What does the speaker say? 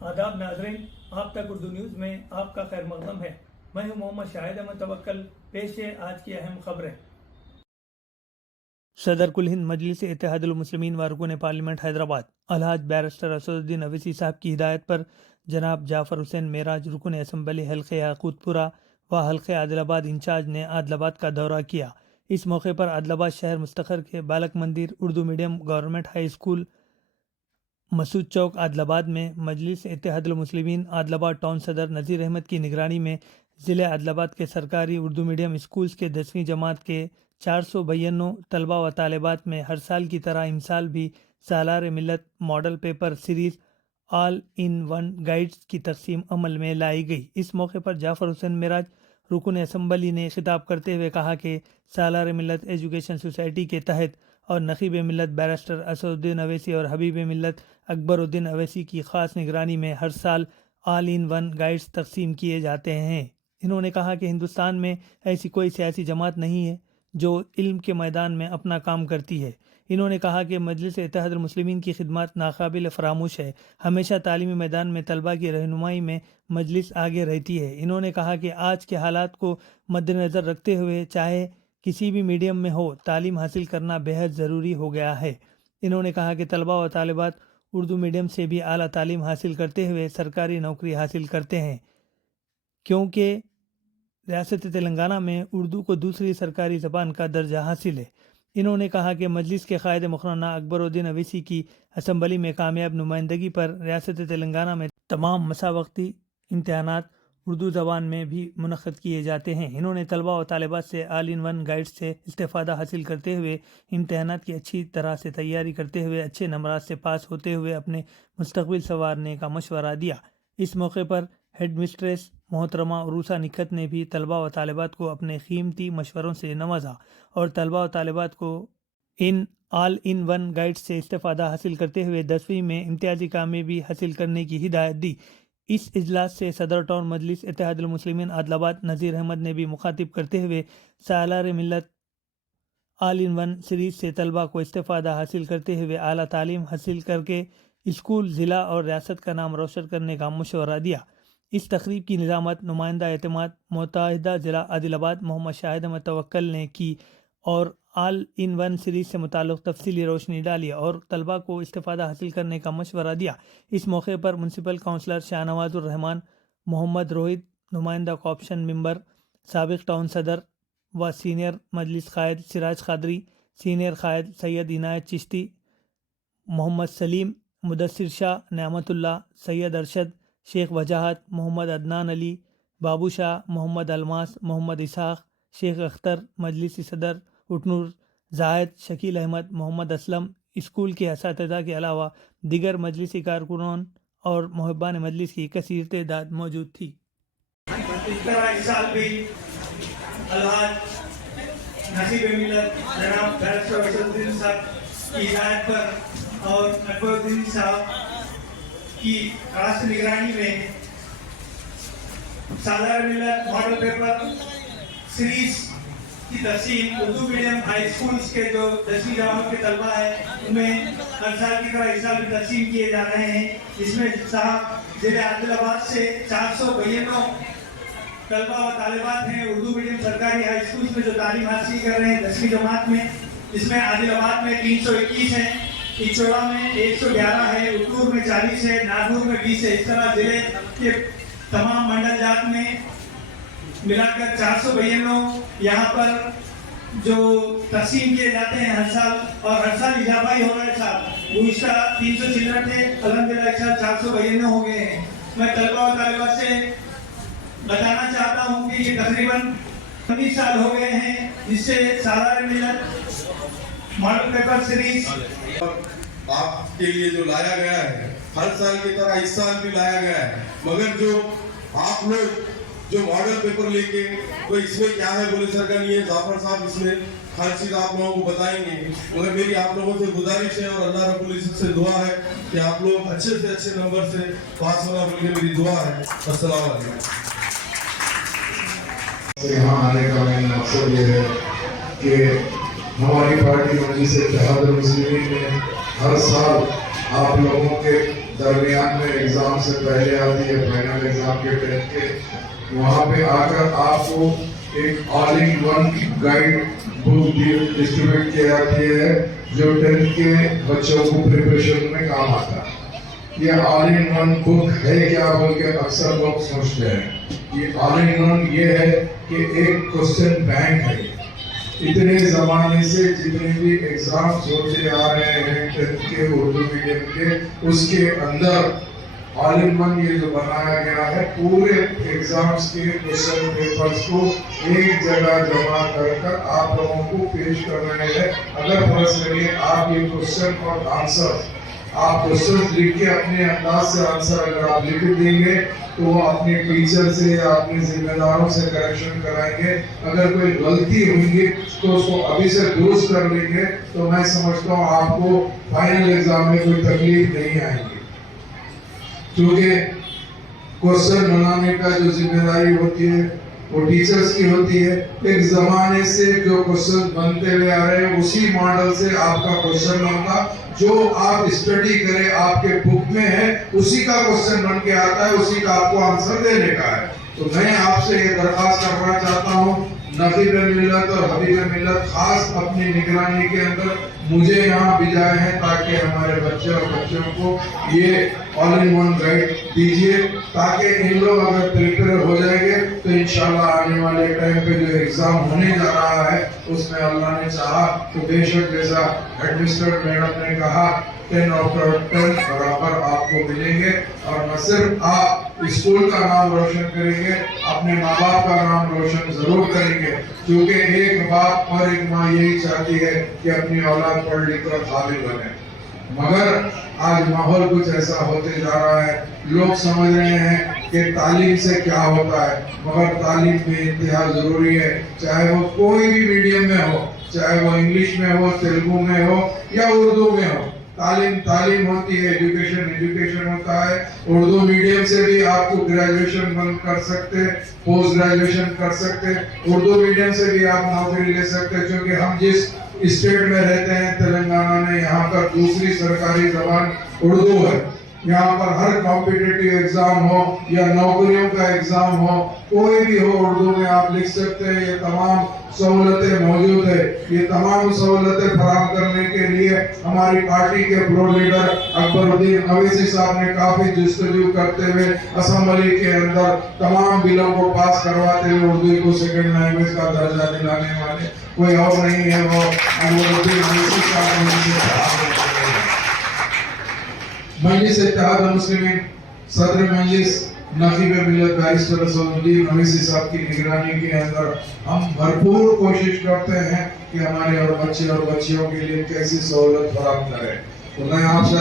आदाब नाज़रीन, आप तक उर्दू न्यूज़ में आपका खैर मक़दम है। मैं हूं मोहम्मद शाहिद अहमद तवक्कल। पेश है आज की अहम खबरें। सदर कुल हिंद मजलिस इत्तेहादुल मुस्लिमीन व रुकन पार्लियामेंट हैदराबाद अलहाज बैरिस्टर असदुद्दीन अवैसी साहब की हिदायत पर जनाब जाफ़र हुसैन मेराज रुकन असम्बली हल्क़े याकूतपुरा व हल्क़े आदिलाबाद इंचार्ज ने आदिलाबाद का दौरा किया। इस मौके पर आदिलाबाद शहर मुस्तखर के Balak Mandir Urdu medium government high school Masood Chowk Adilabad में मजलिस इत्तेहादुल मुस्लिमीन आदिलाबाद टाउन सदर नज़ीर अहमद की निगरानी में ज़िले आदिलाबाद के सरकारी उर्दू मीडियम स्कूल्स के 10वीं जमात के 492 तलबा व तालिबात में हर साल की तरह इमसाल भी सालार मिलत model paper series all in one guides की तकसीम अमल में लाई गई। इस मौके पर जाफ़र हुसैन मेराज रुकन असम्बली ने खिताब करते हुए कहा कि सालार मिलत एजुकेशन सोसाइटी के तहत और नकीब मिलत बैरिस्टर असदुद्दीन अवैसी और हबीब मिलत अकबरुद्दीन अवैसी की ख़ास निगरानी में हर साल ऑल इन वन गाइड्स तकसीम किए जाते हैं। इन्होंने कहा कि हिंदुस्तान में ऐसी कोई सियासी जमात नहीं है जो इल्म के मैदान में अपना काम करती है। इन्होंने कहा कि मजलिस इत्तेहादुल मुस्लिमीन की खिदमत नाकाबिल फरामोश है। हमेशा तालीमी मैदान में तलबा की रहनुमाई में मजलिस आगे रहती है। इन्होंने कहा कि आज के हालात को मद्देनज़र रखते हुए चाहे किसी भी मीडियम में हो, तालीम हासिल करना बेहद ज़रूरी हो गया है। इन्होंने कहा कि तलबा व तालिबात उर्दू मीडियम से भी आला तालीम हासिल करते हुए सरकारी नौकरी हासिल करते हैं, क्योंकि रियासत तेलंगाना में उर्दू को दूसरी सरकारी ज़बान का दर्जा हासिल है। इन्होंने कहा कि मजलिस के कायद मुकर्रर अकबरुद्दीन अवैसी की असम्बली में कामयाब नुमाइंदगी पर रियासत तेलंगाना में तमाम मसावक्ती इम्तहानात उर्दू ज़बान में भी मुनक़्क़द किए जाते हैं। इन्होंने तलबा व तालिबात से ऑल इन वन गाइड्स से इस्तेफ़ादा हासिल करते हुए इम्तहानात की अच्छी तरह से तैयारी करते हुए अच्छे नंबरात से पास होते हुए अपने मुस्तक़बिल संवारने का मशवरा दिया। इस मौके पर हेड मिस्ट्रेस मोहतरमा उरूसा निखत ने भी तलबा व तालिबात को अपने कीमती मशवरों से नवाजा और तलबा व तालिबात को in all in one guides से इस्तेफ़ादा हासिल करते हुए 10वीं में इम्तियाजी कामयाबी हासिल करने की हिदायत दी। इस इजलास से सदर टाउन मजलिस इत्तेहादुल मुस्लिमीन आदिलाबाद नज़ीर अहमद ने भी मुखातिब करते हुए सालार मिलत ऑल इन वन सीरीज़ से तलबा को इस्तेफ़ादा हासिल करते हुए आला तालीम हासिल करके स्कूल ज़िला और रियासत का नाम रोशन करने का मशवरा दिया। इस तकरीब की निज़ामत नुमाइंदा एतमाद मुत्तहिदा ज़िला आदिलाबाद मोहम्मद शाहिद अहमद तवक्कल ने की और ऑल इन वन सीरीज़ से मुताल्लिक़ तफसीली रोशनी डाली और तलबा को इस्तेफ़ादा हासिल करने का मशवरा दिया। इस मौके पर म्यूनसिपल काउंसलर शाहनवाजुर रहमान, मोहम्मद रोहित, नुमाइंदा कॉपशन मेंबर, साबिक़ टाउन सदर व सीनियर मजलिस कायद सिराज कादरी, सीनियर कायद सैयद इनायत चिश्ती, मोहम्मद सलीम, मुदस्सिर शाह, नेमतुल्लाह, सैयद अरशद, शेख वजाहत, मोहम्मद अदनान अली, बाबू शाह, मोहम्मद अलमास, मोहम्मद इसहाक़, शेख अख्तर, मजलिसी सदर उटनूर, जायद, शकील अहमद, मोहम्मद असलम, स्कूल के असातिज़ा के अलावा दिगर मजलिसी कारकुनान और मुहिब्बान मजलिस की कसीर तादाद मौजूद थी। इस तरह इस साल भी अलहाज नसीब मिलत जनाब बैरिस्टर असदुद्दीन साहब की हिदायत पर और अकबरुद्दीन साहब की खास निगरानी में सालार मिलत मॉडल पेपर सीरीज की तकसीम उर्दू मीडियम हाई स्कूल्स के जो 10वीं जमात के तलबा है उनमें हर साल की तरह इस साल भी तकसीम किए जा रहे हैं। इसमें साहब ज़िले आदिलाबाद से 492 तलबा व तालिबात हैं उर्दू मीडियम सरकारी हाई स्कूल्स में जो तालीम हासिल कर रहे हैं 10वीं जमात में। इसमें आदिलाबाद में 321 है, इचोड़ा में 111 है, उटूर में 40 है, नागौर में 20 है। इस तरह जिले के तमाम मंडल जात में मिलाकर 492 यहाँ पर जो तकसीम किए जाते हैं हर साल, और हर साल इजाफा ही हो रहा है साहब। गुज़िश्ता 300 चिल्लर थे, अल्हम्दुलिल्लाह इस साल 492 हो गए हैं। मैं तलबा और तालिबात से बताना चाहता हूँ कि ये तकरीबन 19 साल हो गए हैं जिससे सालार मिलत मॉडल पेपर सीरीज आपके लिए जो लाया गया है हर साल की तरह इस साल भी लाया गया है। मगर जो आप लोग जो मॉडल पेपर लेके तो इसमें क्या है बोले सर का नहीं है, जाफर साहब इसमें हर चीज आप लोगों को बताएंगे। मगर मेरी आप लोगों से गुजारिश है और अल्लाह रब्बुल इज्जत से दुआ है कि आप लोग अच्छे से अच्छे नंबर से पास होना बोल के मेरी दुआ है। अस्सलाम वालेकुम। यहाँ आने का मेन मकसद ये है कि हमारी पार्टी मजलिस इत्तेहादुल मुस्लिमीन में हर साल आप लोगों के درمیان میں ایگزام سے پہلے آتی ہے، فائنل ایگزام کے 10th کے، وہاں پہ آ کر آپ کو ایک all in one guide book distribute کی جاتی ہے جو 10th کے بچوں کو پریپریشن میں کام آتا ہے۔ یہ آل ان ون بک ہے کیا بول کے اکثر لوگ سوچتے ہیں۔ یہ آل ان ون یہ ہے کہ ایک کوسچن بینک ہے۔ اتنے زمانے سے جتنے بھی ایگزامز ہوتے آ رہے ہیں 10th کے اردو میڈیم کے، اس کے اندر آل ان ون یہ جو بنایا گیا ہے، پورے ایگزامز کے کوسچن پیپرز کو ایک جگہ جمع کر کر آپ لوگوں کو پیش کر رہے ہیں۔ اگر فرض کریے آپ یہ کوسچن اور آنسر آپ کوسچن لکھ کے اپنے انداز سے آنسر اگر آپ لکھ دیں گے تو وہ اپنے ٹیچر سے یا اپنے ذمہ داروں سے کریکشن کرائیں گے۔ اگر کوئی غلطی ہوئی گی تو اس کو ابھی سے درست کر لیں گے تو میں سمجھتا ہوں آپ کو فائنل ایگزام میں کوئی تکلیف نہیں آئے گی، کیونکہ کوسچن بنانے کا جو ذمہ داری ہوتی ہے وہ ٹیچرز کی ہوتی ہے۔ ایک زمانے سے جو کوسچن بنتے ہوئے آ رہے ہیں اسی ماڈل سے آپ کا کوسچن بنتا، جو آپ اسٹڈی کریں آپ کے بک میں ہے اسی کا کوسچن بن کے آتا ہے، اسی کا آپ کو آنسر دینے کا ہے۔ تو میں آپ سے یہ درخواست کرنا چاہتا ہوں، نقیب ملت اور حبیب ملت خاص اپنی نگرانی کے اندر مجھے یہاں بھیجائے ہیں تاکہ ہمارے بچے اور بچوں کو یہ آل ان ون گائیڈ دیجیے، تاکہ ان لوگ اگر پریپیئر ہو جائیں گے تو انشاءاللہ آنے والے ٹائم پہ جو ایگزام ہونے جا رہا ہے اس میں اللہ نے چاہا تو بے شک جیسا ہیڈ مسٹر میڈم نے کہا 10 آؤٹ آف 10 برابر آپ کو ملیں گے، اور نہ صرف آپ اسکول کا نام روشن کریں گے، اپنے ماں باپ کا نام روشن ضرور کریں گے، کیونکہ ایک باپ اور ایک ماں یہی چاہتی ہے کہ اپنی اولاد پڑھ لکھ کر قابل بنے۔ مگر آج ماحول کچھ ایسا ہوتے جا رہا ہے، لوگ سمجھ رہے ہیں کہ تعلیم سے کیا ہوتا ہے، مگر تعلیم میں انتہا ضروری ہے، چاہے وہ کوئی بھی میڈیم میں ہو، چاہے وہ انگلش میں ہو، تیلگو میں ہو یا اردو میں ہو۔ تعلیم ہوتی ہے، ایجوکیشن ہوتا ہے۔ اردو میڈیم سے بھی آپ کو گریجویشن کر سکتے، پوسٹ گریجویشن کر سکتے، اردو میڈیم سے بھی آپ نوکری لے سکتے، کیونکہ ہم جس اسٹیٹ میں رہتے ہیں تلنگانہ میں، یہاں پر دوسری سرکاری زبان اردو ہے۔ یہاں پر ہر کمپیٹیٹیو ایگزام ہو یا نوکریوں کا ایگزام ہو، کوئی بھی ہو، اردو میں آپ لکھ سکتے ہیں۔ یہ تمام سہولتیں موجود ہے۔ یہ تمام سہولتیں فراہم کرنے کے لیے ہماری پارٹی کے پرو لیڈر اکبر الدین اویسی صاحب نے کافی جستجو کرتے ہوئے اسمبلی کے اندر تمام بلوں کو پاس کرواتے ہوئے اردو کو سیکنڈ لینگویج کا درجہ دلانے والے کوئی اور نہیں ہے، وہ اکبر الدین اویسی صاحب نے۔ مجلس اتحاد المسلمین صدر مجلس نقیب ملت بیرسٹر اسد الدین اویسی صاحب کی نگرانی کے اندر ہم بھرپور کوشش کرتے ہیں کہ ہمارے اور بچے اور بچیوں کے لیے کیسی سہولت فراہم کریں۔ تو میں آپ سے